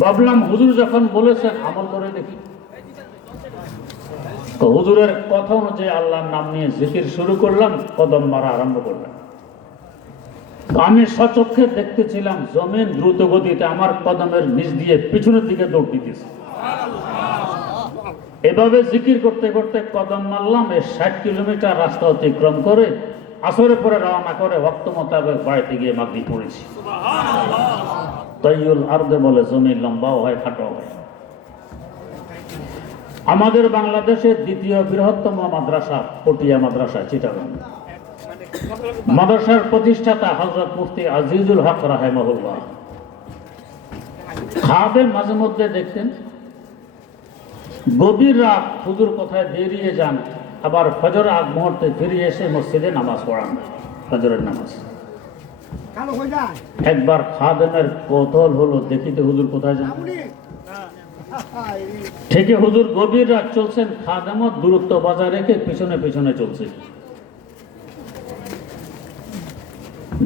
ভাবলাম হুজুর যখন বলেছেন আমল করে দেখি। তো হুজুরের কথা অনুযায়ী আল্লাহর নাম নিয়ে জিকির শুরু করলাম, কদম মারা আরম্ভ করলাম। আমি সচক্ষে দেখতেছিলাম, জমিন দ্রুত গতিতে আমার কদমের নিচ দিয়ে পিছনের দিকে দৌড় দিতেছে। এভাবে জিকির করতে করতে কদম মারলাম, এই ষাট কিলোমিটার রাস্তা অতিক্রম করে আসরে পরে রওনা করে ভক্ত মোতাবেক বাড়িতে গিয়ে মাগরি পড়েছি। তৈয়ুল আর্দে বলে জমি লম্বাও হয়, খাটো হয়। আমাদের বাংলাদেশের দ্বিতীয় বৃহত্তম মাদ্রাসা পটিয়া মাদ্রাসা, চিটাগাং। মাদ্রাসার প্রতিষ্ঠাতা হজরত মুফতি আজিজুল হক রাহেমহুল্লাহ। মাঝে মধ্যে দেখতেন গভীর রাত হুজুর কোথায় বেরিয়ে যান আবার ফজর আগ মুহূর্তে ফিরে এসে মসজিদে নামাজ পড়ান। ফজরের নামাজ। একবার খাদেমের কৌতূহল হলো দেখিতে হুজুর কোথায় যান। ঠিকই হুজুর গভীর রাত চলছেন খাদেমও দূরত্ব বজায় রেখে পিছনে পিছনে চলছে।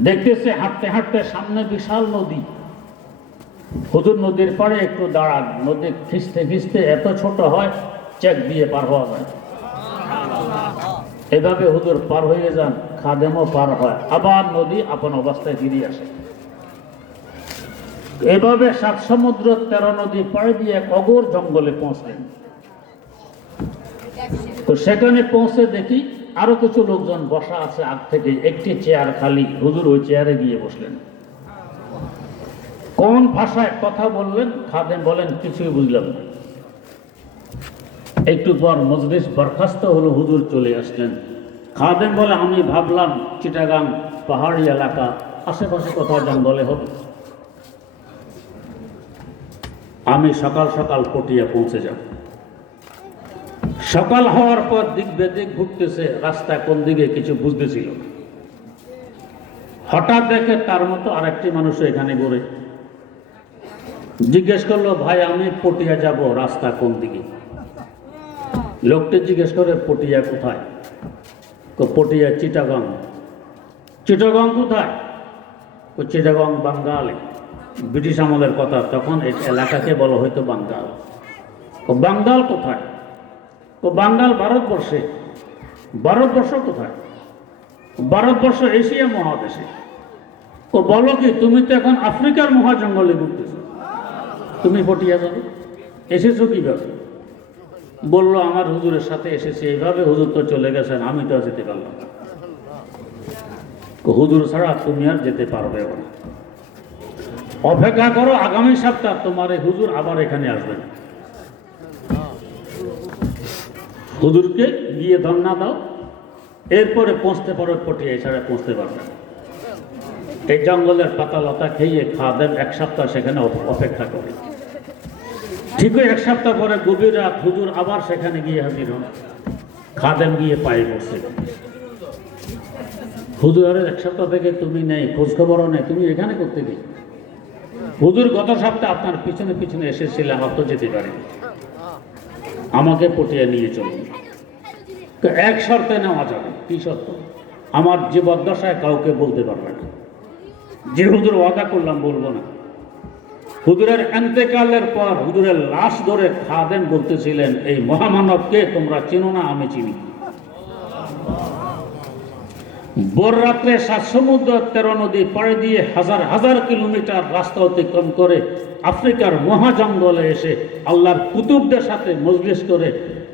দেখতেছে হাঁটতে হাঁটতে সামনে বিশাল নদী। হুজুর নদীর পাড়ে একটু দাঁড়ান। নদী খিস্তে খিস্তে এত ছোট হয় চেক দিয়ে পার হওয়া যায়। এভাবে হুজুর পার হয়ে যান, খাদেমও পার হয়। আবার নদী আপন অবস্থায় ফিরে আসে। এভাবে সাত সমুদ্র, তেরো নদী পাড়ে দিয়ে এক অগোর জঙ্গলে পৌঁছলেন তো সেখানে পৌঁছে দেখি আরও কিছু লোকজন বসা আছে আগ থেকে। একটি চেয়ার খালি। হুজুর ওই চেয়ারে গিয়ে বসলেন। কোন ভাষায় কথা বললেন? খাদেম বলেন, কিছুই বুঝলাম না। একটু পর মজলিস বরখাস্ত হলো, হুজুর চলে আসলেন। খাদেম বলে, আমি ভাবলাম চিটাগাং পাহাড়ি এলাকা, আশেপাশে কোথাও জঙ্গলে হবে। আমি সকাল সকাল পটিয়া পৌঁছে যাব। সকাল হওয়ার পর দিক বেদিক ঘুরতেছে, রাস্তা কোন দিকে কিছু বুঝতেছিল হঠাৎ দেখে তার মতো আরেকটি মানুষ এখানে ঘুরে জিজ্ঞেস করল, ভাই, আমি পটিয়া যাব রাস্তা কোন দিকে? লোকটি জিজ্ঞেস করে, পটিয়া কোথায়? পটিয়া চিটাগং। চিটাগং কোথায়? চিটাগং বাঙ্গালে। ব্রিটিশ আমলের কথা, তখন এই এলাকাকে বলা হয়তো বাঙ্গাল। বাঙ্গাল কোথায়? বাঙ্গাল ভারতবর্ষে। ভারতবর্ষ কোথায়? ভারতবর্ষ এশিয়া মহাদেশে। ও বলো কি, তুমি তো এখন আফ্রিকার মহাজঙ্গলে ঘুরতেছো তুমি পটিয়া যাবে? এসেছ কীভাবে? বলল, আমার হুজুরের সাথে এসেছি, এইভাবে হুজুর তো চলে গেছেন, আমি তো যেতে পারলাম হুজুর ছাড়া তুমি আর যেতে পারবে না। অপেক্ষা করো, আগামী সপ্তাহ তোমার এই হুজুর আবার এখানে আসবেন হুজুরকে গিয়ে ধন্না দাও, এরপরে পৌঁছতে পারো, পটিয়া এছাড়া পৌঁছতে পারবে এই জঙ্গলের পাতা লতা খেয়ে খাওয়া দেন এক সপ্তাহ সেখানে অপেক্ষা করে ঠিকই এক সপ্তাহ পরে গভীর রাত হুজুর আবার সেখানে গিয়ে হাজির হন। খাদেম গিয়ে পায়ে বসছে হুজুর, আরে এক সপ্তাহ থেকে তুমি নেই খোঁজ খবরও নেই, তুমি এখানে করতে গিয়ে। হুজুর, গত সপ্তাহে আপনার পিছনে পিছনে এসেছিলাম, আর তো যেতে পারি আমাকে পটিয়ে নিয়ে চলুন। এক শর্তে নেওয়া যাবে, কি শর্ত? আমার জীবদ্দশায় কাউকে বলতে পারবে না। যে হুজুর ওয়াদা করলাম বলব না। হুজুরের এন্তেকালের পর হুজুরের লাশ ধরে খাদেন বলতেছিলেন, এই মহামানবকে তোমরা চিনো না, আমি চিনি। ভোর রাত্রে সাত সমুদ্র তেরো নদী পাড়ে দিয়ে হাজার হাজার কিলোমিটার রাস্তা অতিক্রম করে আফ্রিকার মহাজঙ্গলে এসে আল্লাহর কুতুবদের সাথে মজলিস করে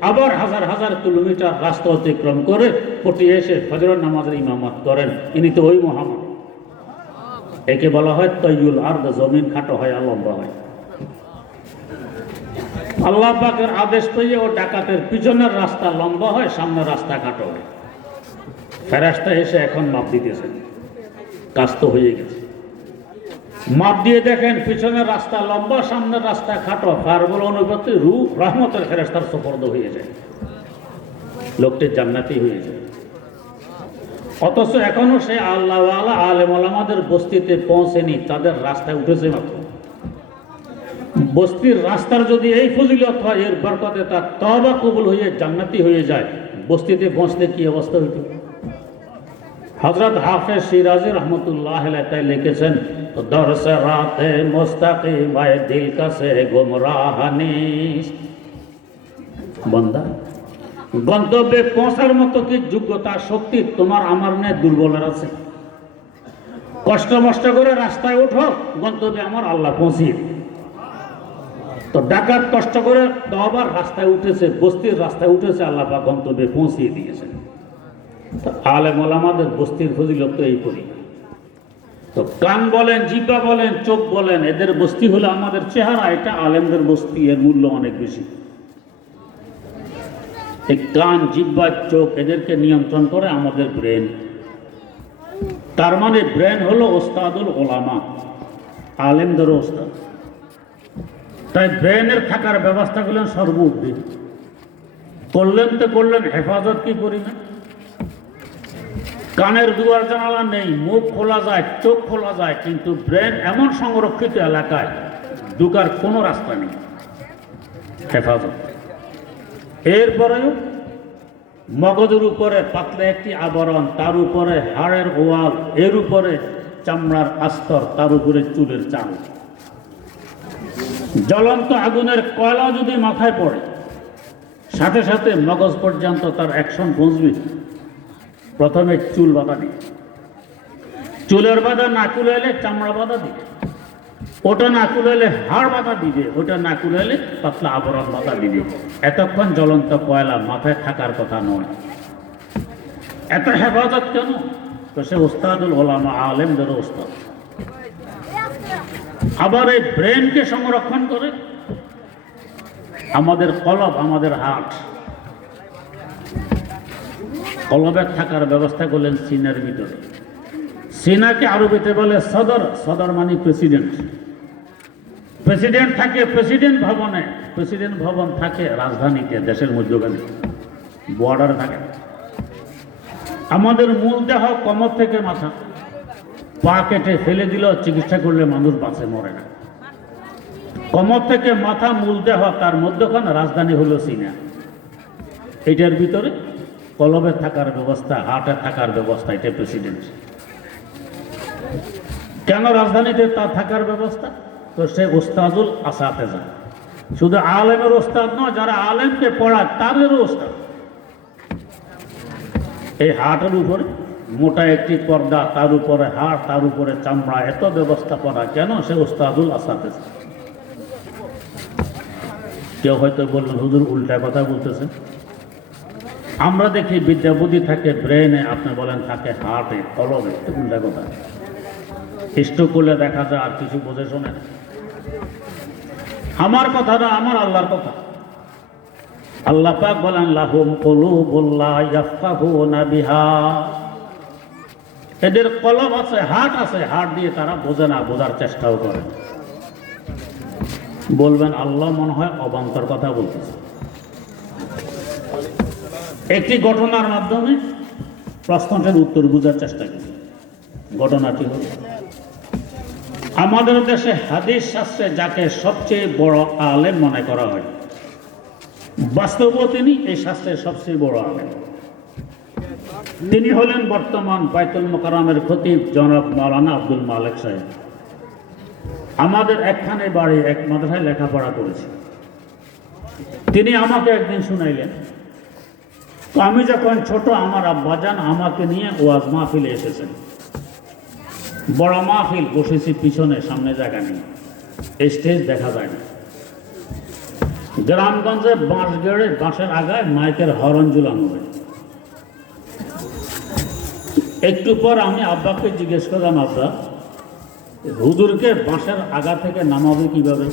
আবার হাজার হাজার কিলোমিটার রাস্তা অতিক্রম করে পটিয়ে এসে ফজরের নামাজের ইমামত করেন। ইনি তো ওই মহামানব। একে বলা হয় তৈয়ুল আর জমিন খাটো হয় আর লম্বা হয়। আল্লাহ পাকের আদেশ পেয়ে ও ডাকাতের পিছনের রাস্তা লম্বা হয় সামনের রাস্তা খাটো হয়। ফেরাস্তা এসে এখন মাপ দিতেছেন। কাজ তো হয়ে গেছে। মাপ দিয়ে দেখেন পিছনের রাস্তা লম্বা, সামনের রাস্তা খাটো। ফারবল অনুপাতে রূপ, রহমতের ফেরাস্তার সফর্দ হয়ে যায়। লোকটির জান্নাতি হয়ে যায়। অথচ এখনও সে আল্লাহ আল্লাহ আলেম আলামাদের বস্তিতে পৌঁছেনি, তাদের রাস্তায় উঠেছে মাত্র। বস্তির রাস্তার যদি এই ফজিলত হয়, এর বরকতে তার তবা কবুল হয়ে জান্নাতি হয়ে যায়, বস্তিতে পৌঁছতে কি অবস্থা হইত? হজরত হাফেজ সিরাজ রহমতুল্লাহ তাই লিখেছেন দর্শ রাতে মোস্তাকি ভাই দিল কাছে গুমরাহানিস বন্দা গন্তব্যে পৌঁছার মতো কি যোগ্যতা, শক্তি? তোমার আমার নেই দুর্বলের আছে। কষ্ট মষ্ট করে রাস্তায় ওঠো, গন্তব্যে আমার আল্লাহ পৌঁছিয়ে তো ডাকাত কষ্ট করে আবার রাস্তায় উঠেছে, বস্তির রাস্তায় উঠেছে, আল্লাহ পাক গন্তব্যে পৌঁছিয়ে দিয়েছে তো আলেম আমাদের বস্তির ফজিলত তো এই করি। তো কান বলেন, জিব্বা বলেন, চোখ বলেন, এদের বস্তি হলো আমাদের চেহারা, এটা আলেমদের বস্তি, এর মূল্য অনেক বেশি। এই কান জিব্বা চোখ এদেরকে নিয়ন্ত্রণ করে আমাদের ব্রেন। তার মানে ব্রেন হলো ওস্তাদুল ওলামা, আলেমদের ওস্তাদ। তাই ব্রেনের থাকার ব্যবস্থা করলেন সর্বোপরি করলেন তো করলেন, হেফাজত কি করি না? কানের দুয়ার জানালা নেই, মুখ খোলা যায়, চোখ খোলা যায়, কিন্তু ব্রেন এমন সংরক্ষিত এলাকায় ঢুকার কোনো রাস্তা নেই। হেফাজত। এরপরেও মগজের উপরে পাতলা একটি আবরণ, তার উপরে হাড়ের ওয়াল এর উপরে চামড়ার আস্তর, তার উপরে চুলের চাল। জ্বলন্ত আগুনের কয়লা যদি মাথায় পড়ে, সাথে সাথে মগজ পর্যন্ত তার অ্যাকশন পৌঁছবে। প্রথমে চুল বাঁধা দিবে। চুলের বাঁধা না চুলে এলে চামড়া বাঁধা দিবে। ওটা না কুলাইলে হাড় বাঁধা দিবে ওটা না কুলাইলে পাতলা আবরণ বাঁধা দিবে এতক্ষণ জ্বলন্ত কয়লা মাথায় থাকার কথা নয়। এত হেফাজত কেন? তো সে ওস্তাদুল ওলামা আলেমদের ওস্তাদ আবার এই ব্রেনকে সংরক্ষণ করে। আমাদের কলব, আমাদের হাট কলবের থাকার ব্যবস্থা করলেন চীনের ভিতরে। চীনাকে আরবিতে বলে সদর সদর মানে প্রেসিডেন্ট। প্রেসিডেন্ট থাকে, প্রেসিডেন্ট ভবনে। প্রেসিডেন্ট ভবন থাকে রাজধানীতে, দেশের মধ্যখানে। বর্ডার থাকে। আমাদের মূল দেহ কমর থেকে মাথা। পা কেটে ফেলে দিলেও চিকিৎসা করলে মানুষ বাঁচে, মরে না। কমর থেকে মাথা মূল দেহ, তার মধ্যখানে রাজধানী হলো চীনা এটার ভিতরে কলবে থাকার ব্যবস্থা, হাটে থাকার ব্যবস্থা এটা প্রেসিডেন্ট কেন রাজধানীতে তার থাকার ব্যবস্থা? তো সে ওস্তাদুল আসাতে যায় শুধু আলেমের ওস্তাদ নয়, যারা আলেমকে পড়ায় তাদেরও ওস্তাদ এই হাটের উপরে, মোটা একটি পর্দা, তার উপরে হাড় তার উপরে চামড়া, এত ব্যবস্থাপনা, কেন সে ওস্তাদুল আসাতে কেউ হয়তো বললেন হুজুর উল্টা কথা বলতেছে আমরা দেখি বিদ্যা বুদ্ধি থাকে ব্রেনে আপনি বলেন থাকে হার্টে, কলমে উল্টা কথা। স্ট্রোক করলে দেখা যায় আর কিছু বোঝে শোনে। আমার কথা না আমার আল্লাহর কথা। আল্লাহ পাক বলেন, লাহুম কুলুবুল্লাহ ইয়াফকাহুনা বিহা। এদের কলম আছে হাট আছে হাট দিয়ে তারা বোঝে না, বোঝার চেষ্টাও করে বলবেন, আল্লাহ মনে হয় অবান্তর কথা বলতেছে। একটি ঘটনার মাধ্যমে প্রশ্নটির উত্তর বোঝার চেষ্টা করি। ঘটনাটি হল আমাদের দেশে হাদিস শাস্ত্রে যাকে সবচেয়ে বড় আলেম মনে করা হয়। বাস্তবও তিনি, এই শাস্ত্রের সবচেয়ে বড় আলেম। তিনি হলেন বর্তমান বাইতুল মোকারামের খতিব জনাব মাওলানা আব্দুল মালিক সাহেব। আমাদের একখানে বাড়ি এক মাদ্রাসায় লেখাপড়া করেছি। তিনি আমাকে একদিন শুনাইলেন, তো আমি যখন ছোট, আমার আব্বাজান আমাকে নিয়ে ওয়াজ মাহফিলে এসেছেন। বড় মাহফিল বসেছি পিছনে, সামনে জায়গা নেই। স্টেজ দেখা যায় না। গ্রামগঞ্জে বাঁশ গেড়ে বাঁশের আগায় মাইকের হরণ ঝুলানো হয়। একটু পর আমি আব্বাকে জিজ্ঞেস করলাম, আব্বা, হুজুরকে বাঁশের আগা থেকে নামাবে কীভাবে?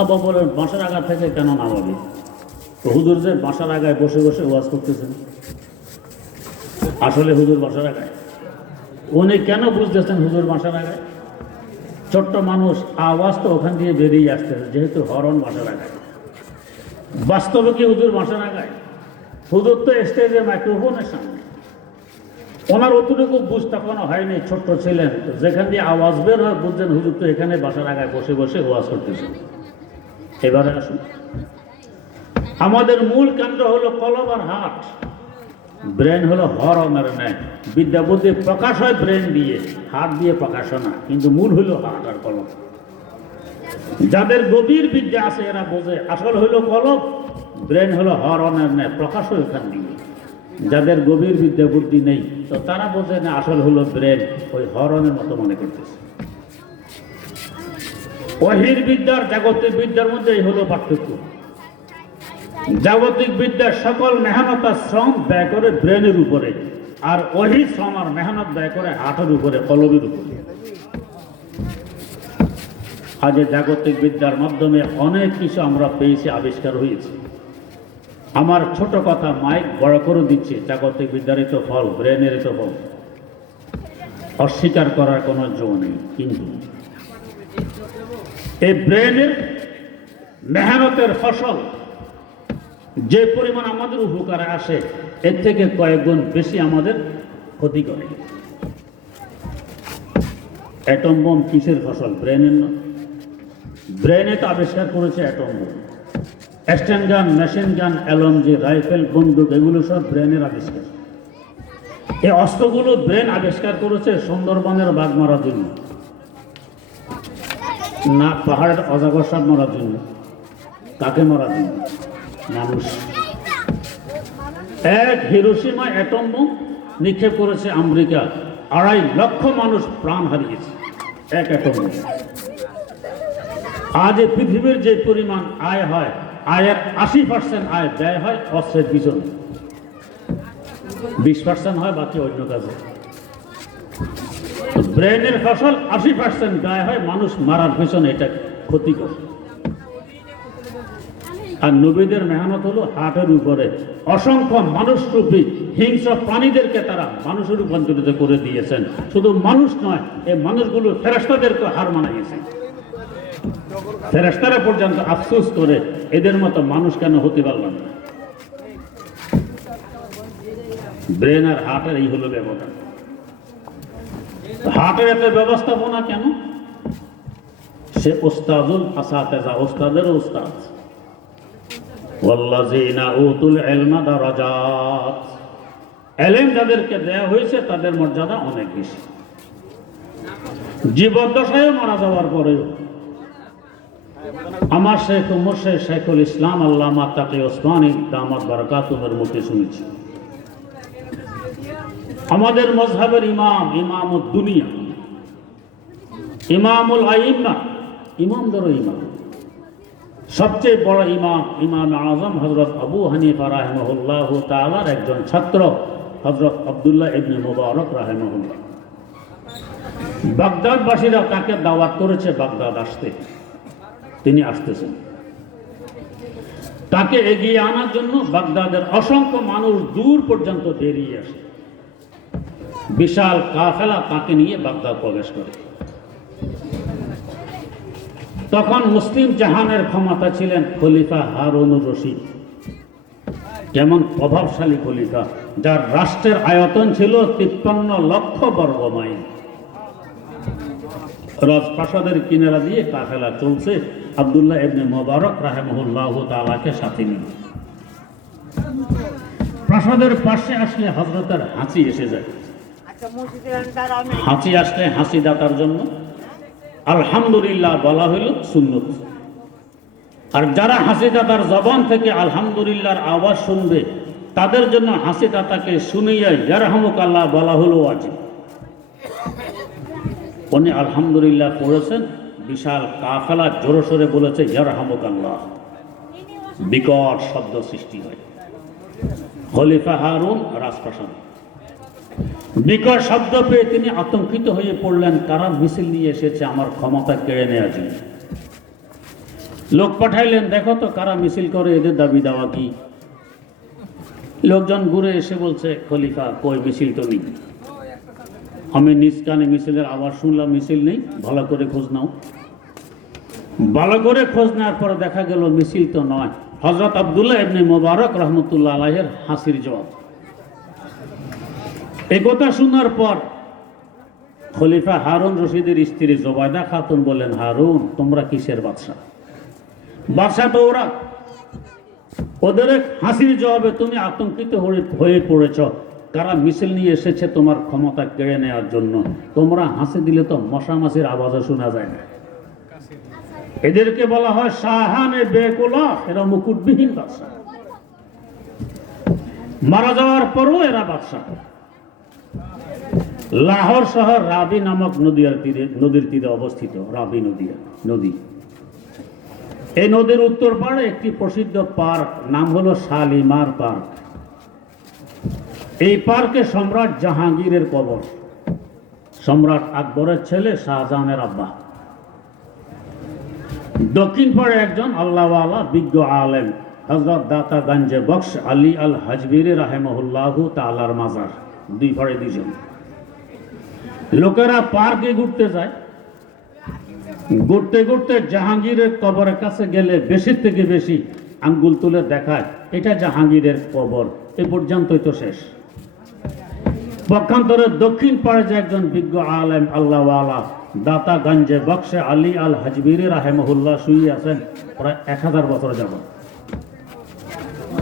আব্বা বলেন বাঁশের আগা থেকে কেন নামাবে? তো হুজুর যে বাসার আগায় বসে বসে ওয়াজ করতেছেন। আসলে হুজুর বাসার আগায়। উনি কেন বুঝতেছেন হুজুর বাসার আগায় ছোট্ট মানুষ, আওয়াজ তো ওখান দিয়ে বেরিয়ে আসতেছে যেহেতু হরণ বাসার আগায় বাস্তবে কি হুজুর বাসার আগায় হুজুর তো স্টেজে মাইক্রোফোনের সামনে। ওনার অতটুকু বুঝ তখনও হয়নি, ছোট্ট ছিলেন। যেখান দিয়ে আওয়াজ বের হয়, বুঝছেন হুজুর তো এখানে বাসার আগায় বসে বসে ওয়াজ করতেছেন এবারে আসুন। আমাদের মূল কেন্দ্র হলো কলম আর হাট। ব্রেন হলো হরমের ন্যায় বিদ্যা বুদ্ধি প্রকাশ হয় ব্রেন দিয়ে, হাত দিয়ে প্রকাশ না, কিন্তু মূল হলো হাত আর কলম। যাদের গভীর বিদ্যা আছে, এরা বোঝে, আসল হলো কলম ব্রেন হলো হরনের ন্যায় প্রকাশ হয় ওখান দিয়ে। যাদের গভীর বিদ্যা বুদ্ধি নেই, তো তারা বোঝে না, আসল হলো ব্রেন ওই হরনের মতো মনে করতেছে। অহির বিদ্যার জাগতিক বিদ্যার মধ্যে এই হলো পার্থক্য। জাগতিক বিদ্যার সকল মেহনত আর শ্রম ব্যয় করে ব্রেনের উপরে, আর ওহি শ্রম আর মেহনত ব্যয় করে হাতের উপরে কলমের উপরে। আজ জাগতিক বিদ্যার মাধ্যমে অনেক কিছু আমরা পেয়েছি, আবিষ্কার হয়েছে। আমার ছোট কথা মাইক বড় করে দিচ্ছে, জাগতিক বিদ্যারই তো ফল, ব্রেনের তো ফল। অস্বীকার করার কোনো জো নেই, কিন্তু এই ব্রেনের মেহনতের ফসল যে পরিমাণ আমাদের উপকারে আসে, এর থেকে কয়েক গুণ বেশি আমাদের ক্ষতি করে। অ্যাটম বোম কিসের ফসল? ব্রেনের না। ব্রেনে তো আবিষ্কার করেছে অ্যাটম বোম অ্যাস্টেন গান মেশিন গান অ্যালমজি রাইফেল বন্দুক, এগুলো সব ব্রেনের আবিষ্কার। এই অস্ত্রগুলো ব্রেন আবিষ্কার করেছে সুন্দরবনের বাঘ মারার জন্য। না পাহাড়ের অজাগর সাপ মারার জন্য। কাকে মারার জন্য? মানুষ। এক হিরোসীমা অ্যাটম বোম নিক্ষেপ করেছে আমেরিকা। আড়াই লক্ষ মানুষ প্রাণ হারিয়েছে। এক অ্যাটম বোম। আজ পৃথিবীর যে পরিমাণ আয় হয়, আয়ের আশি পার্সেন্ট আয় ব্যয় হয় অস্ত্রের পিছনে বিশ পার্সেন্ট হয় বাকি অন্য কাজে। ব্রেনের ফসল আশি পার্সেন্ট ব্যয় হয় মানুষ মারার পিছনে। এটা ক্ষতিকর। আর নবীদের মেহনত হলো হাটের উপরে। অসংখ্য মানুষরূপী হিংস্র প্রাণীদেরকে তারা মানুষের রূপান্তরিত করে দিয়েছেন। শুধু মানুষ নয়, এই মানুষগুলো ফেরাস্তাদেরকে হার মানাইয়েছেন ফেরাস্তারা পর্যন্ত আফসোস করে এদের মতো মানুষ কেন হতে পারলাম না? ব্রেন আর হার্টের এই হলো ব্যবধান। হার্টের এত ব্যবস্থাপনা কেন? সে ওস্তাদুল আসাতেজা ওস্তাদের ওস্তাদ। ওয়াল্লাযীনা উতুল ইলমা দারাজাত। এলেম যাদেরকে দেয়া হয়েছে, তাদের মর্যাদা অনেক বেশি। জীবদ্দশায় মারা যাওয়ার পরেও আমার শেখ মুর্শেদ শেখুল ইসলাম, আল্লামা তাকে ওসমানী দামাত বারকাতুমের মুখে শুনেছি। আমাদের মজহাবের ইমাম, ইমামুদ দুনিয়া, ইমামুল আইম্মা, ইমামদেরও ইমাম। সবচেয়ে বড় ইমাম ইমাম আজম হজরত আবু হানিফা রাহেমহুল্লাহ তালার একজন ছাত্র হজরত আবদুল্লাহ ইবনে মুবারক রাহেমহুল্লাহ। বাগদাদবাসীরা তাকে দাওয়াত করেছে, বাগদাদ আসতে। তিনি আসতেছেন। তাকে এগিয়ে আনার জন্য বাগদাদের অসংখ্য মানুষ দূর পর্যন্ত বেরিয়ে আসে। বিশাল কাফেলা তাকে নিয়ে বাগদাদ প্রবেশ করে। তখন মুসলিম জাহানের ক্ষমতা ছিলেন খলিফা হারুনুর রশিদ। যেমন প্রভাবশালী খলিফা যার রাষ্ট্রের আয়তন ছিল তিপ্পান্ন লক্ষ বর্গ মাইল। রাজপ্রাসাদের কিনারা দিয়ে কাফেলা চলছে। আবদুল্লাহ ইবনে মোবারক রাহেমহুল্লাহ তালাকে সাথে নিয়ে। প্রাসাদের পাশে আসলে হজরতের হাঁচি এসে যায়। আচ্ছা হাঁচি আসলে হাসি দাতার জন্য। আলহামদুলিল্লাহ বলা হইল সুন্নত। আর যারা হাসি দাতার জবান থেকে আলহামদুলিল্লাহর আওয়াজ শুনবে, তাদের জন্য হাসি দাতাকে শুনিয়ে ইয়ারহামুক আল্লাহ বলা হলো আছে উনি আলহামদুলিল্লাহ পড়েছেন, বিশাল কাফেলা জোরে সোরে বলেছে, ইয়ারহামুক আল্লাহ। বিকট শব্দ সৃষ্টি হয়। খলিফা হারুন রাজপ্রাসাদ। বিকট শব্দ পেয়ে তিনি আতঙ্কিত হয়ে পড়লেন কারা মিছিল নিয়ে এসেছে আমার ক্ষমতা কেড়ে নেওয়ার জন্য। লোক পাঠাইলেন, দেখো তো কারা মিছিল করে, এদের দাবি দেওয়া কি? লোকজন ঘুরে এসে বলছে, খলিফা, কই মিছিল তো নেই আমি নিজ কানে মিছিলের আবার শুনলাম, মিছিল নেই, ভালো করে খোঁজ নাও। ভালো করে খোঁজ নেওয়ার পরে দেখা গেল, মিছিল তো নয়। হজরত আবদুল্লাহ এমনি মোবারক রহমতুল্লাহ আলাহের হাসির জবাব। এই কথা শোনার পর খলিফা হারুন রশিদের স্ত্রী জোবায়দা খাতুন বলেন হারুন, তোমরা কিসের বাদশাহ? বাদশাহ তো ওরা। ওদের হাসির জবাবে তুমি আতঙ্কিত হয়ে- পড়েছ। কারা মিছিল নিয়ে এসেছে তোমার ক্ষমতা কেড়ে নেওয়ার জন্য? তোমরা হাসি দিলে তো মশা মাছির আওয়াজও শোনা যায় না। এদেরকে বলা হয় শাহানে বেকুলা, এরা মুকুটবিহীন বাদশা মারা যাওয়ার পরও এরা বাদশা লাহোর শহর রাবি নামক নদীর তীরে নদীর তীরে অবস্থিত, রাবি নদী নদী। এই নদীর উত্তর পাড়ে একটি প্রসিদ্ধ পার্ক, নাম হলো শালিমার পার্ক। এই পার্কে সম্রাট জাহাঙ্গীরের কবর। সম্রাট আকবরের ছেলে শাহজাহানের আব্বা। দক্ষিণ পাড়ে একজন আল্লাহওয়ালা বিজ্ঞ আলেম হজরত দাতা গঞ্জে বক্স আলী আল হাজবির রাহেমহুল্লাহ তালার মাজার। দুই পাড়ে দুজন লোকেরা পার্কে ঘুরতে যায়। ঘুরতে ঘুরতে জাহাঙ্গীরের কবরের কাছে গেলে বেশি থেকে বেশি আঙ্গুল তুলে দেখায়, এটা জাহাঙ্গীরের কবর। এ পর্যন্তই তো শেষ। পক্ষান্তরে দক্ষিণ পাড়ে যে একজন বিজ্ঞ আলেম আল্লাহ আলা দাতা গঞ্জে বক্সে আলী আল হাজবির রাহেমহুল্লাহ শুয়ে আছেন, প্রায় এক হাজার বছর যাব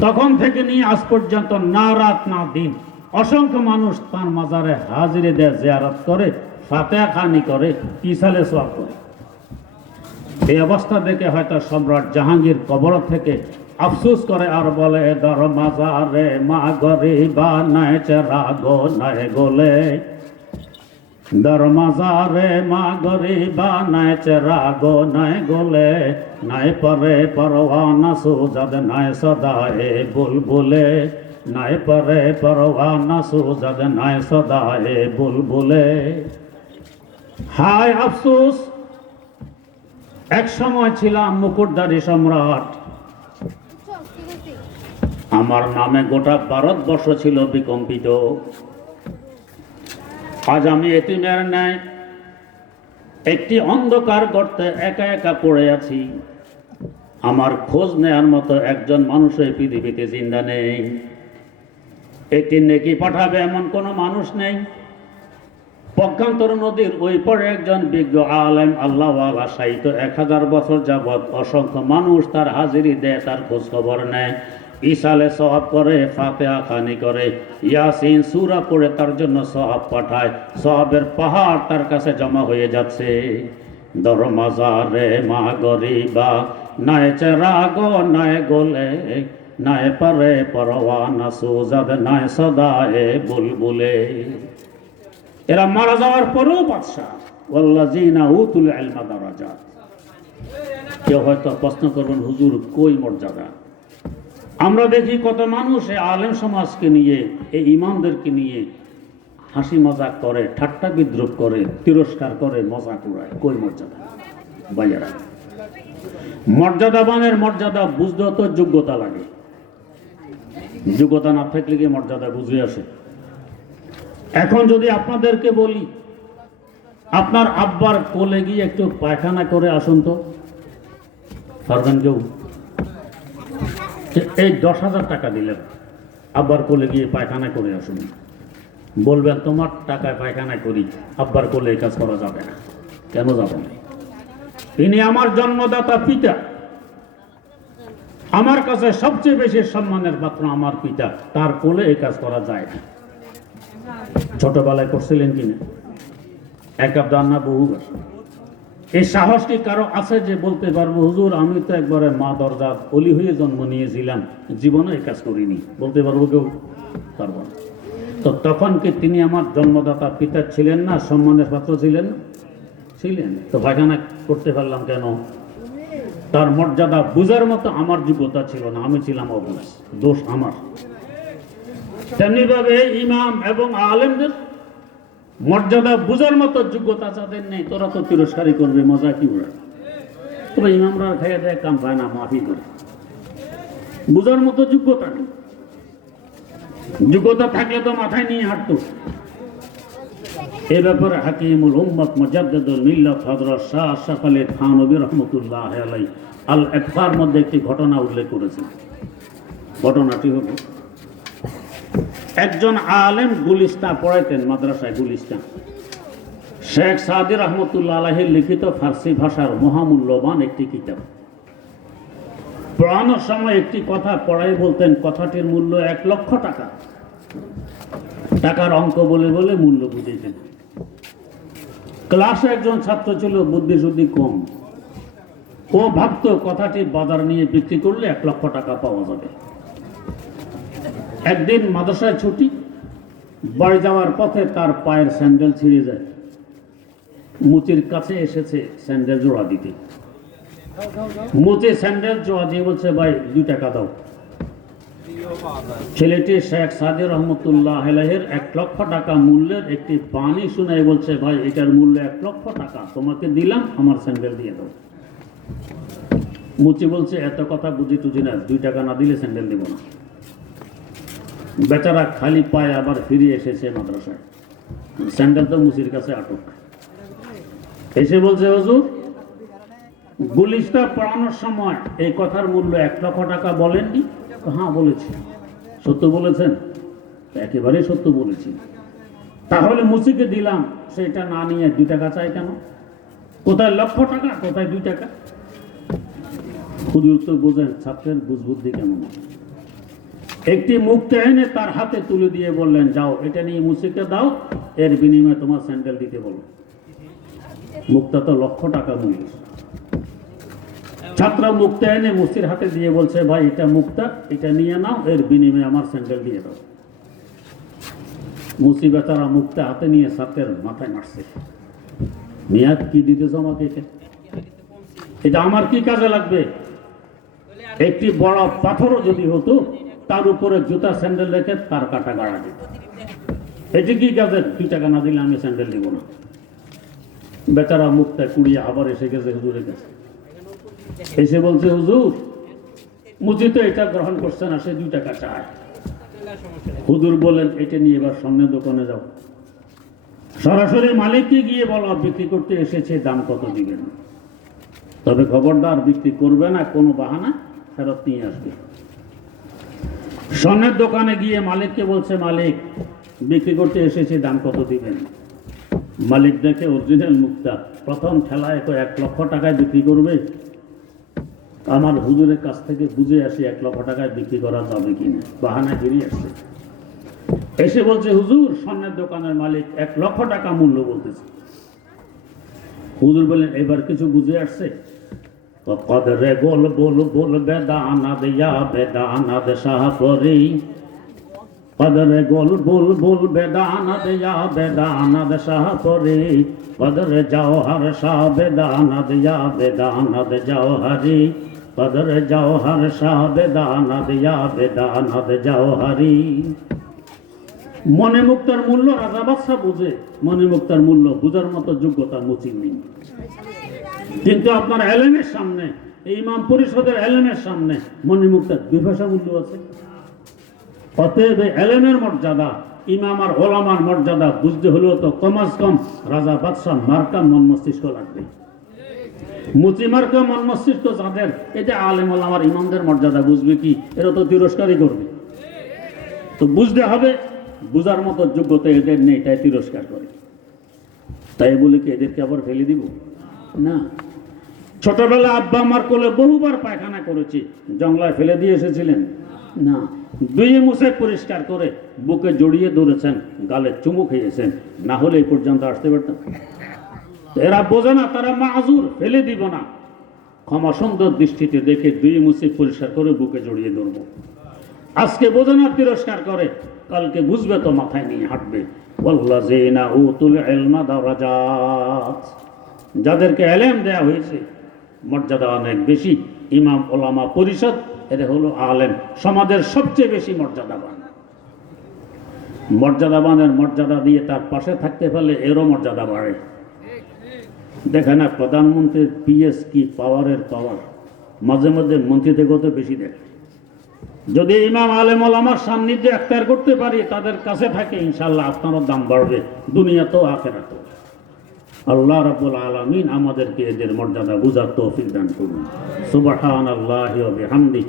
তখন থেকে নিয়ে আজ পর্যন্ত না রাত, না দিন অসংখ্য মানুষ তার মাজারে হাজিরে দেয়, জিয়ারত করে, ফাতেহা খানি করে ইসালে সোয়াব করে। এই অবস্থা দেখে হয়তো সম্রাট জাহাঙ্গীর কবর থেকে আফসোস করে আর বলে দর মাজারে মা গরে বা নাই, চেরা গো নাই গোলে। দর মাজারে মা গরে বা নাই, চেরা গো নাই গোলে। নাই পরে পরওয়ানা সুজাদ, নাই সদায়ে বুলবুলে। নাই পরে পরওয়ানা সুজাদ নাই সদায়ে বুলবুলে। হায় আফসোস, এক সময় ছিলাম মুকুটদারি সম্রাট। আমার নামে গোটা ভারতবর্ষ ছিল বিকম্পিত। আজ আমি এতিমের ন্যায় একটি অন্ধকার গর্তে একা একা পড়ে আছি। আমার খোঁজ নেয়ার মতো একজন মানুষ এই পৃথিবীতে জিন্দা নেই। একটি নেকি পাঠাবে এমন কোনো মানুষ নেই? পক্ষান্তর নদীর ওই পরে একজন বিজ্ঞ আলেম, আল্লাহ আল্লাহ সাহিত্য এক হাজার বছর যাবৎ অসংখ্য মানুষ তার হাজিরি দেয়, তার খোঁজ খবর নেয় ইসালে সহাব করে ফাতেহা খানি করে, ইয়াসিন সুরা পড়ে তার জন্য সহাব পাঠায়। সহাবের পাহাড় তার কাছে জমা হয়ে যাচ্ছে। দর মাজারে মা গরিবা নাই চেরা গো নাই গোলে। নাই পারে পরওয়ানা সুজাদ নাই সদায়ে বুলবুলে। এরা মারা যাওয়ার পরেও বাদশাহ। ওয়াল্লাযীনা উতুল ইলমা দারাজাত। কেউ হয়তো প্রশ্ন করবেন, হুজুর কই মর্যাদা? আমরা দেখি কত মানুষ এই আলেম সমাজকে নিয়ে, এই ইমামদেরকে নিয়ে হাসি মজাক করে, ঠাট্টা বিদ্রুপ করে, তিরস্কার করে, মজা উড়ায় কই মর্যাদা? বাইয়ারা মর্যাদাবানের মর্যাদা বুঝতে তো যোগ্যতা লাগে। যোগ্যতা না থাকলে কি মর্যাদা বুঝে আসে। এখন যদি আপনাদেরকে বলি, আপনার আব্বার কোলে গিয়ে একটু পায়খানা করে আসুন তো। পারবেন কেউ? এই দশ হাজার টাকা দিলেন। আব্বার কোলে গিয়ে পায়খানা করে আসুন। বলবেন, তোমার টাকায় পায়খানা করি, আব্বার কোলে এই কাজ করা যাবে না। কেন যাবে না? তিনি আমার জন্মদাতা পিতা। আমার কাছে সবচেয়ে বেশি সম্মানের পাত্র আমার পিতা। তার কোলে এই কাজ করা যায় না। ছোটবেলায় করছিলেন কিনা? এক আবদার না বহুবার এই সাহস কি কারও আছে যে বলতে পারব, হুজুর, আমি তো একবারে মা দরজার অলি হয়ে জন্ম নিয়েছিলাম, জীবনে এই কাজ করিনি। বলতে পারব কেউ? পারব না। তো তখন কি তিনি আমার জন্মদাতা পিতা ছিলেন না, সম্মানের পাত্র ছিলেন ছিলেন। তো পায়খানা করতে পারলাম কেন? তার মর্যাদা বুঝার মতো আমার যোগ্যতা ছিল না, আমি ছিলাম অবুঝ দোষ আমার। তেমনিভাবে ইমাম এবং আলেমদের মর্যাদা বুঝার মতো যোগ্যতা যাদের নেই, তোরা তো তিরস্কারই করবে, মজা কি ওরা তবে ইমামরা খেয়ে দেয় কাম পায় না, মাফি করে। বুঝার মতো যোগ্যতা নেই। যোগ্যতা থাকলে তো মাথায় নিয়ে হাঁটতো। এ ব্যাপারে হাকিমুল উম্মত মুজাদ্দিদুল মিল্লাত হযরত শাহ আশরাফ আলী থানবী রহমতুল্লাহ আলাই আল ইফতার মধ্যে একটি ঘটনা উল্লেখ করেছেন। ঘটনাটি হলো, একজন আলেম গুলিস্তা পড়াইতেন, মাদ্রাসায় গুলিস্তা। শেখ সাদি রহমতুল্লাহ আলহের লিখিত ফার্সি ভাষার মহামূল্যবান একটি কিতাব। পড়ানোর সময় একটি কথা পড়াই বলতেন, কথাটির মূল্য এক লক্ষ টাকা। টাকার অঙ্ক বলে বলে মূল্য বুঝেছেন ক্লাসে একজন ছাত্র ছিল, বুদ্ধি শুদ্ধি কম। ও ভাবতো কথাটি বাজার নিয়ে বিক্রি করলে এক লক্ষ টাকা পাওয়া যাবে। একদিন মাদ্রাসায় ছুটি, বাড়ি যাওয়ার পথে তার পায়ের স্যান্ডেল ছিঁড়ে যায়। মুচির কাছে এসেছে স্যান্ডেল জোড়া দিতে। মুচি স্যান্ডেল জোড়া দিয়ে বলছে, ভাই, দুই টাকা দাও। ছেলেটি শেখ সাদি রহমতুল্লাহ এক লক্ষ টাকা মূল্যের একটি পানি শুনে বলছে, ভাই, এটার মূল্য এক লক্ষ টাকা, তোমাকে দিলাম, আমার স্যান্ডেল দিয়ে দাও। মুচি বলছে, এত কথা বুঝি টুঝি না, দুই টাকা না দিলে স্যান্ডেল দিব না। বেচারা খালি পায়ে আবার ফিরে এসেছে মাদ্রাসায়। স্যান্ডেল তো মুচির কাছে আটক। এসে বলছে, হজুর গুলিশটা পড়ানোর সময় এই কথার মূল্য এক লক্ষ টাকা বলেননি? হ্যাঁ বলেছি। সত্য বলেছেন? একেবারে সত্য বলেছি। তাহলে মুসিকে দিলাম, সেটা না নিয়ে দুই টাকা চাই কেন? কোথায় লক্ষ টাকা, কোথায় দুই টাকা? হুজুর তো বোঝেন, ছাত্রের বুঝবুদ্ধি কেমন? একটি মুক্তা এনে তার হাতে তুলে দিয়ে বললেন, যাও, এটা নিয়ে মুসিকে দাও, এর বিনিময়ে তোমার স্যান্ডেল দিতে বলো। মুক্তা তো লক্ষ টাকা মূল্য। ছাত্র মুক্তা এনে মুসির হাতে দিয়ে বলছে, ভাই, এটা মুক্তা এটা নিয়ে নাও, এর বিনিময়ে আমার স্যান্ডেল দিয়ে দাও। মুসি বেচারা মুক্তা হাতে নিয়ে ছাত্রের মাথায় মারছে। মেয়াদ কি দিতেছ আমাকে এটা এটা আমার কি কাজে লাগবে? একটি বড় পাথরও যদি হতো, তার উপরে জুতা, স্যান্ডেল রেখে তার কাটা গাড়া দিত। এটি কি কাজে? দুই টাকা না দিলে আমি স্যান্ডেল দিব না। বেচারা মুক্তা কুড়িয়ে আবার এসে গেছে, হুজুরের কাছে। এসে বলছে, হুজুর মুচি তো এটা গ্রহণ করছে না, সে দুই টাকা চায়। হুজুর বলেন, এটা নিয়ে এবার সামনে দোকানে যাও। সরাসরি মালিককে গিয়ে বলো বিক্রি করতে এসেছে, দাম কত দিবেন? তবে খবরদার বিক্রি করবে না, কোনো বাহানা ফেরত নিয়ে আসবে। স্বর্ণের দোকানে গিয়ে মালিককে বলছে, মালিক, বিক্রি করতে এসেছে, দাম কত দিবেন? মালিক দেখে অরিজিনাল মুক্তা, প্রথম ঠেলায় তো এক লক্ষ টাকায় বিক্রি করবে আমার হুজুরের কাছ থেকে বুঝে আসি এক লক্ষ টাকায় বিক্রি করা যাবে কিনা। বাহানা গিরি আসছে। এসে বলছে, হুজুর, স্বর্ণের দোকানের মালিক এক লক্ষ টাকা মূল্য বলতেছে। হুজুর বলেন এবার কিছু বুঝে আসছে? কদরে গোল বোল বোল বেদানা বেদা বেদানা দেশা করি কদরে গোল বুল বুল বেদানা দিয়া বেদানা দেশা করি কদরে যাও হর শাহ বেদানা দিয়া বেদানা দে যাও হরি কদরে যাও হর শাহ বেদানা দিয়া বেদানা দে যাও হরি মনে মুক্তার মূল্য রাজা বাদশা বুঝে। মনে মুক্তার মূল্য বুঝার মতো যোগ্যতা মুচির নেই। কিন্তু আপনার এলেমের সামনে, এই ইমাম পরিষদের এলেমের সামনে মনে মুক্তার দুই ভাষা মূল্য আছে। অতএব এলেমের মর্যাদা, ইমাম আর ওলামার মর্যাদা বুঝতে হলেও তো কমাস কম রাজা বাদশাহ মার্কা মন মস্তিষ্ক লাগবে। মুচি মার্কা মন মস্তিষ্ক যাদের এটা আলেম ওলামার ইমামদের মর্যাদা বুঝবে কি? এরা তো তিরস্কারই করবে। তো বুঝতে হবে, বুঝার মতো যোগ্যতা এদের নেই, তাই তিরস্কার করে। তাই বলে কি এদেরকে আবার ফেলে দিব? না। ছোটবেলা আব্বা আমার কোলে বহুবার পায়খানা করেছি, জংলায় ফেলে দিয়ে এসেছিলেন। না। দুই মুছে পরিষ্কার করে বুকে জড়িয়ে ধরেছেন, গালে চুমু খেয়েছেন। না হলে এই পর্যন্ত আসতে পারতাম। এরা বোঝে না, তারা মাজুর ফেলে দিব না। ক্ষমা সুন্দর দৃষ্টিতে দেখে দুই মুছে পরিষ্কার করে বুকে জড়িয়ে ধরবো। আজকে বোঝে না তিরস্কার করে, কালকে বুঝবে তো মাথায় নিয়ে হাঁটবে। যাদেরকে এলেম দেয়া হয়েছে, মর্যাদা অনেক বেশি। ইমাম, ওলামা পরিষদ এটা হলো আলেম। সমাজের সবচেয়ে বেশি মর্যাদাবান। মর্যাদাবানের মর্যাদা দিয়ে তার পাশে থাকতে পারলে এরও মর্যাদা বাড়ে। দেখে না, প্রধানমন্ত্রীর পিএস কি পাওয়ারের পাওয়ার? মাঝে মাঝে মন্ত্রীদেরকেও তো বেশি দেখে যদি ইমাম আলেম আমার সান্নিধ্যে এখতার করতে পারি, তাদের কাছে থাকে ইনশাল্লাহ আপনারও দাম বাড়বে। দুনিয়া তো দুনিয়াতেও আখেরাতেও আল্লাহ রাব্বুল আলামিন আমাদেরকে এদের মর্যাদা বুঝার তৌফিক দান করুন। সুবহান আল্লাহ বিহামদিক